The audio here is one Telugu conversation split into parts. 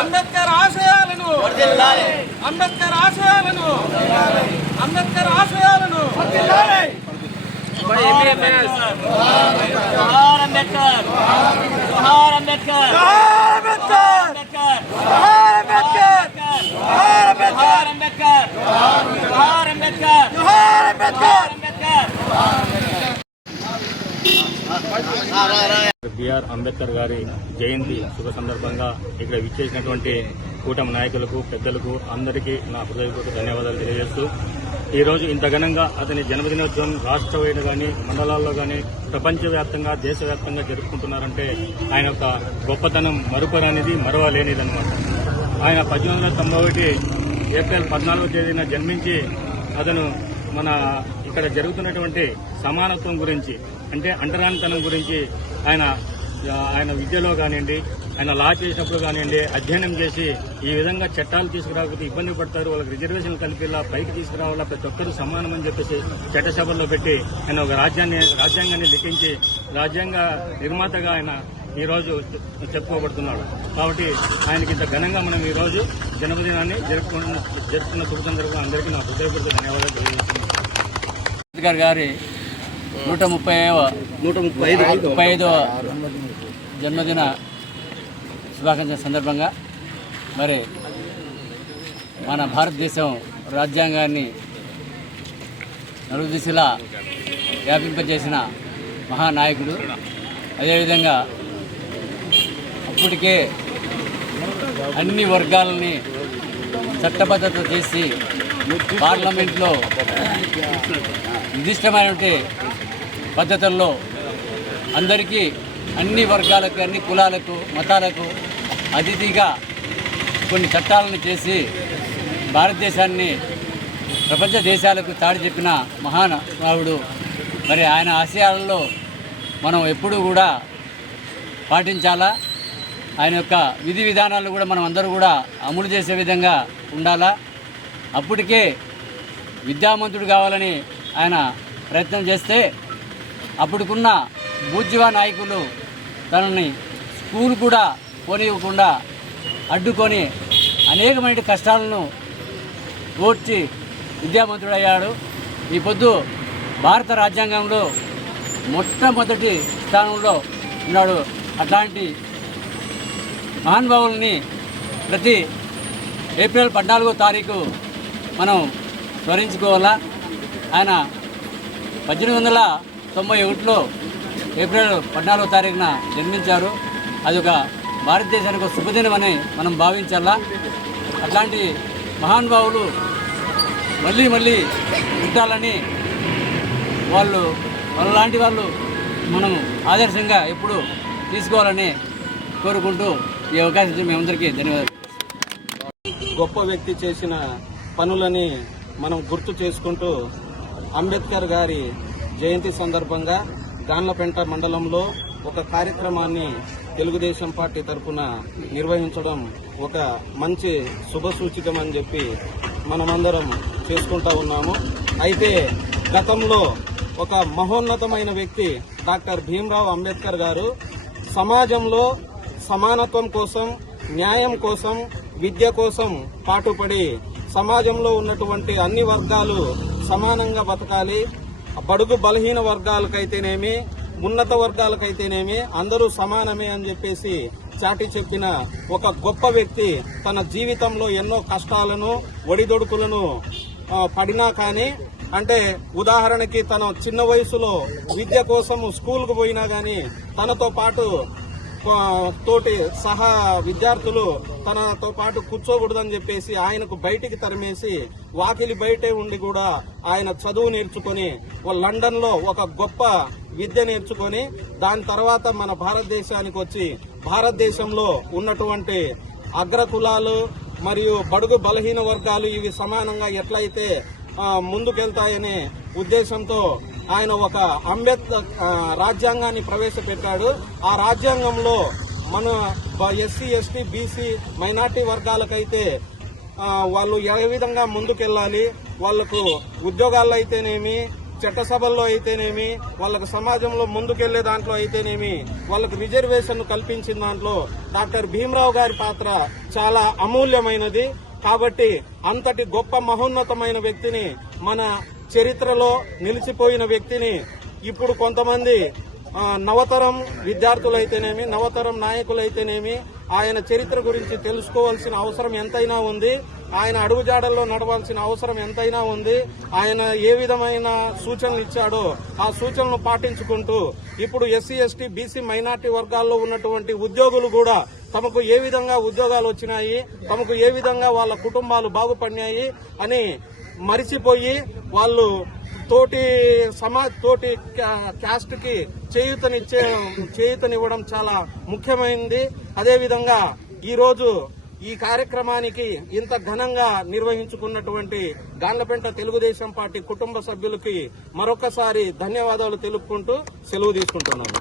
అంబేద్కర్ ఆశయాలను అంబేద్కర్ ఆశయాలను అంబేద్కర్ ఆశయాలను బిఆర్ అంబేద్కర్ గారి జయంతి శుభ సందర్భంగా ఇక్కడ విచ్చేసినటువంటి కూటమి నాయకులకు పెద్దలకు అందరికీ నా హృదయపూర్వక ధన్యవాదాలు తెలియజేస్తూ ఈరోజు ఇంత ఘనంగా అతని జన్మదినోత్సవం రాష్ట్రవేద గాని మండలాల్లో గాని ప్రపంచవ్యాప్తంగా దేశవ్యాప్తంగా జరుపుకుంటున్నారంటే ఆయన యొక్క గొప్పతనం మరుపరానిది మరవలేనిదన్నమాట. ఆయన 1891 ఏప్రిల్ 14వ తేదీన జన్మించి అతను మన ఇక్కడ జరుగుతున్నటువంటి సమానత్వం గురించి అంటే అంటరానితనం గురించి ఆయన విద్యలో కానివ్వండి, ఆయన లా చేసినప్పుడు కానివ్వండి అధ్యయనం చేసి ఈ విధంగా చట్టాలు తీసుకురాకపోతే ఇబ్బంది పడతారు, వాళ్ళకి రిజర్వేషన్ కలిపేలా పైకి తీసుకురావాలా, ప్రతి ఒక్కరూ సమానమని చెప్పేసి చట్టసభల్లో పెట్టి ఆయన ఒక రాజ్యాంగాన్ని లిఖించి రాజ్యాంగ నిర్మాతగా ఆయన ఈరోజు చెప్పుకోబడుతున్నాడు. కాబట్టి ఆయనకి ఇంత ఘనంగా మనం ఈరోజు జన్మదినాన్ని జరుపుకున్న శుభ సందర్భంగా అందరికీ నా హృదయపూర్వక ధన్యవాదాలు తెలియజేస్తున్నాను. అంబేద్కర్ గారి 135వ జన్మదిన శుభాకాంక్షల సందర్భంగా మరి మన భారతదేశం రాజ్యాంగాన్ని నలుగు దిశలా వ్యాపింపజేసిన మహానాయకుడు. అదేవిధంగా అప్పటికే అన్ని వర్గాలని చట్టబద్ధత చేసి పార్లమెంట్లో నిర్దిష్టమైనటువంటి పద్ధతుల్లో అందరికీ అన్ని వర్గాలకు అన్ని కులాలకు మతాలకు అతిథిగా కొన్ని చట్టాలను చేసి భారతదేశాన్ని ప్రపంచ దేశాలకు చాటి చెప్పిన మహానుభావుడు. మరి ఆయన ఆశయాలలో మనం ఎప్పుడూ కూడా పాటించాలా, ఆయన యొక్క విధి విధానాలు కూడా మనం అందరూ కూడా అమలు చేసే విధంగా ఉండాలా. అప్పటికే విద్యావంతుడు కావాలని ఆయన ప్రయత్నం చేస్తే అప్పటికున్న బూర్జువా నాయకులు తనని స్కూల్ కూడా పోనివ్వకుండా అడ్డుకొని అనేకమైన కష్టాలను ఓర్చి విద్యావంతుడయ్యాడు. ఈ పొద్దు భారత రాజ్యాంగంలో మొట్టమొదటి స్థానంలో ఉన్నాడు. అట్లాంటి మహానుభావుల్ని ప్రతి ఏప్రిల్ 14వ తారీఖు మనం స్మరించుకోవాలా. ఆయన 1891లో ఏప్రిల్ 14వ తారీఖున జన్మించారు. అది ఒక భారతదేశానికి ఒక శుభదినమని మనం భావించాలా. అట్లాంటి మహానుభావులు మళ్ళీ మళ్ళీ ఉంటాలని వాళ్ళలాంటి వాళ్ళు మనం ఆదర్శంగా ఎప్పుడు తీసుకోవాలని కోరుకుంటూ ఈ అవకాశం మేమందరికీ ధన్యవాదాలు. గొప్ప వ్యక్తి చేసిన పనులని మనం గుర్తు చేసుకుంటూ అంబేద్కర్ గారి జయంతి సందర్భంగా గాన్లపెంట మండలంలో ఒక కార్యక్రమాన్ని తెలుగుదేశం పార్టీ తరఫున నిర్వహించడం ఒక మంచి శుభసూచకం అని చెప్పి మనమందరం చేసుకుంటా ఉన్నాము. అయితే గతంలో ఒక మహోన్నతమైన వ్యక్తి డాక్టర్ భీమ్రావ్ అంబేద్కర్ గారు సమాజంలో సమానత్వం కోసం, న్యాయం కోసం, విద్య కోసం పాటుపడి సమాజంలో ఉన్నటువంటి అన్ని వర్గాలు సమానంగా బతకాలి, బడుగు బలహీన వర్గాలకైతేనేమి ఉన్నత వర్గాలకైతేనేమి అందరూ సమానమే అని చెప్పేసి చాటి చెప్పిన ఒక గొప్ప వ్యక్తి తన జీవితంలో ఎన్నో కష్టాలను ఒడిదొడుకులను పడినా కానీ, అంటే ఉదాహరణకి తన చిన్న వయసులో విద్య కోసం స్కూల్కు పోయినా కానీ తనతో పాటు తోటి సహా విద్యార్థులు తనతో పాటు కూర్చోకూడదని చెప్పేసి ఆయనకు బయటికి తరిమేసి వాకిలి బయటే ఉండి కూడా ఆయన చదువు నేర్చుకుని లండన్ లో ఒక గొప్ప విద్య నేర్చుకుని దాని తర్వాత మన భారతదేశానికి వచ్చి భారతదేశంలో ఉన్నటువంటి అగ్రకులాలు మరియు బడుగు బలహీన వర్గాలు ఇవి సమానంగా ఎట్లయితే ముందుకెళ్తాయనే ఉద్దేశంతో ఆయన ఒక అంబేద్కర్ రాజ్యాంగాన్ని ప్రవేశపెట్టాడు. ఆ రాజ్యాంగంలో మన ఎస్సీ, ఎస్టీ, బీసీ, మైనార్టీ వర్గాలకైతే వాళ్ళు ఏ విధంగా ముందుకెళ్లాలి, వాళ్లకు ఉద్యోగాల్లో అయితేనేమి, చట్టసభల్లో అయితేనేమి, వాళ్ళకు సమాజంలో ముందుకెళ్లే దాంట్లో అయితేనేమి, వాళ్ళకు రిజర్వేషన్ కల్పించిన దాంట్లో డాక్టర్ భీమరావు గారి పాత్ర చాలా అమూల్యమైనది. కాబట్టి అంతటి గొప్ప మహోన్నతమైన వ్యక్తిని, మన చరిత్రలో నిలిచిపోయిన వ్యక్తిని ఇప్పుడు కొంతమంది నవతరం విద్యార్థులైతేనేమి, నవతరం నాయకులైతేనేమి ఆయన చరిత్ర గురించి తెలుసుకోవాల్సిన అవసరం ఎంతైనా ఉంది. ఆయన అడుగుజాడల్లో నడవాల్సిన అవసరం ఎంతైనా ఉంది. ఆయన ఏ విధమైన సూచనలు ఇచ్చాడో ఆ సూచనలు పాటించుకుంటూ ఇప్పుడు ఎస్సీ, ఎస్టీ, బీసీ, మైనార్టీ వర్గాల్లో ఉన్నటువంటి ఉద్యోగులు కూడా తమకు ఏ విధంగా ఉద్యోగాలు వచ్చినాయి, తమకు ఏ విధంగా వాళ్ళ కుటుంబాలు బాగుపడినాయి అని మరిచిపోయి వాళ్ళు తోటి క్యాస్ట్ కి చేయూతనివ్వడం చాలా ముఖ్యమైనది. అదేవిధంగా ఈ రోజు ఈ కార్యక్రమానికి ఇంత ఘనంగా నిర్వహించుకున్నటువంటి గాండ్లపెంట తెలుగుదేశం పార్టీ కుటుంబ సభ్యులకి మరొకసారి ధన్యవాదాలు తెలుపుకుంటూ సెలవు తీసుకుంటున్నాను.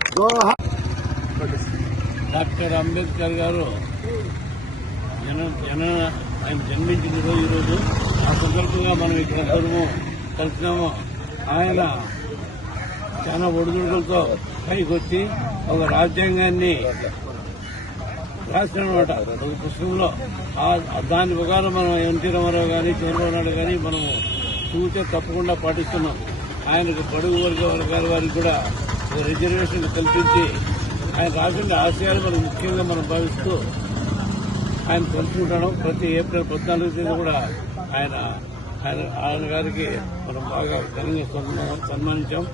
డాక్టర్ అంబేద్కర్ గారు ఆయన జన్మించిన ఈరోజు ఆ సందర్భంగా మనం ఇక్కడ అందరము కలిసినాము. ఆయన చాలా ఒడిదుడుకులతో పైకి వచ్చి ఒక రాజ్యాంగాన్ని రాసినమాట ఒక పుస్తకంలో. దాని ప్రకారం మనం ఎన్టీ రామారావు కానీ, చంద్రబాబు నాయుడు కానీ మనము సూచన తప్పకుండా పాటిస్తున్నాం. ఆయనకు బడుగు వర్గాల వారికి కూడా రిజర్వేషన్ కల్పించి ఆయన రాసిన ఆశయాలు మనం ముఖ్యంగా మనం భావిస్తూ ఆయన తెలుసుకుంటాం. ప్రతి ఏప్రిల్ 14వ తేదీ కూడా ఆయన గారికి మనం బాగా ఘనంగా సన్మానించాం.